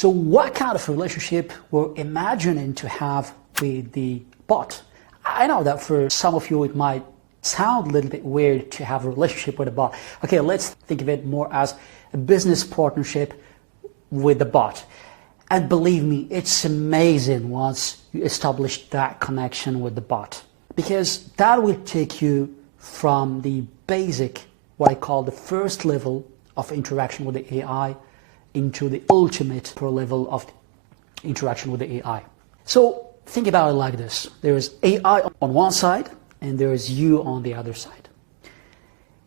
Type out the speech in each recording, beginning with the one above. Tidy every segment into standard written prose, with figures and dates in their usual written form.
So what kind of relationship we're imagining to have with the bot? I know that for some of you it might sound a little bit weird to have a relationship with a bot. Okay, let's think of it more as a business partnership with the bot. And believe me, it's amazing once you establish that connection with the bot, because that will take you from the basic, what I call the first level of interaction with the AI, into the ultimate pro level of interaction with the AI. So think about it like this. There is AI on one side and there is you on the other side.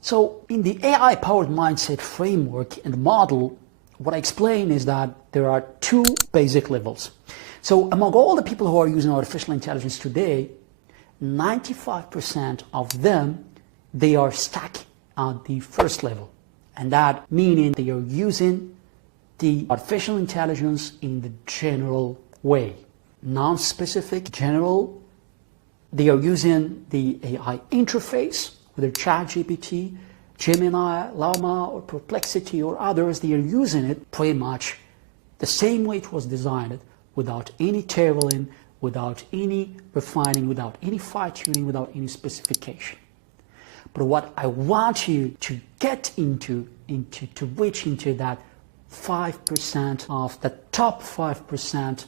So in the AI-powered mindset framework and model, what I explain is that there are two basic levels. So among all the people who are using artificial intelligence today, 95% of them, they are stuck at the first level. And that meaning they are using the artificial intelligence in the general way, non-specific, general. They are using the AI interface, whether ChatGPT, Gemini, Llama, or Perplexity, or others. They are using it pretty much the same way it was designed, without any tailoring, without any refining, without any fine-tuning, without any specification. But what I want you to get into to reach into that 5% of the top 5%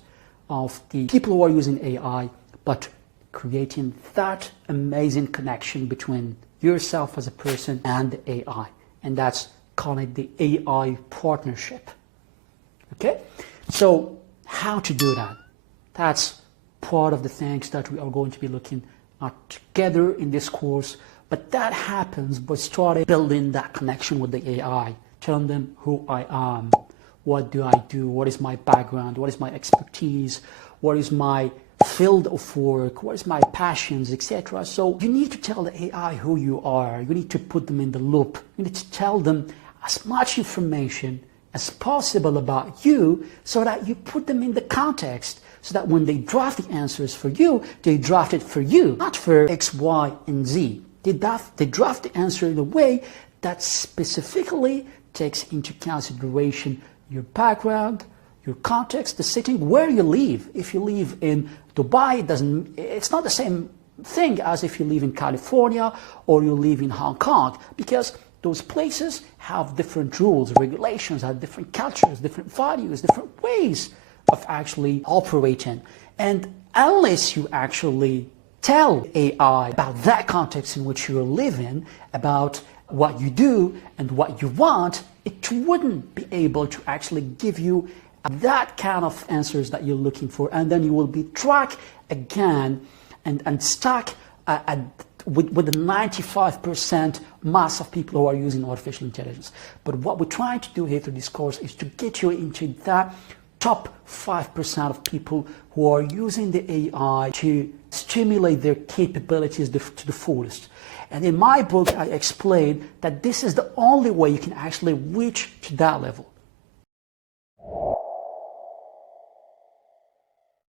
of the people who are using AI, but creating that amazing connection between yourself as a person and the AI. And that's calling it the AI partnership. Okay? So how to do that? That's part of the things that we are going to be looking at together in this course. But that happens by starting building that connection with the AI, telling them who I am, what do I do, what is my background, what is my expertise, what is my field of work, what is my passions, etc. So you need to tell the AI who you are. You need to put them in the loop. You need to tell them as much information as possible about you so that you put them in the context, so that when they draft the answers for you, they draft it for you, not for X, Y, and Z. They draft the answer in a way that specifically takes into consideration your background, your context, the setting, where you live. If you live in Dubai, it's not the same thing as if you live in California or you live in Hong Kong, because those places have different rules, regulations, have different cultures, different values, different ways of actually operating. And unless you actually tell AI about that context in which you're living, about what you do and what you want, it wouldn't be able to actually give you that kind of answers that you're looking for. And then you will be tracked again and stuck with the 95% mass of people who are using artificial intelligence. But what we're trying to do here through this course is to get you into that top 5% of people who are using the AI to stimulate their capabilities to the fullest. And in my book, I explain that this is the only way you can actually reach to that level.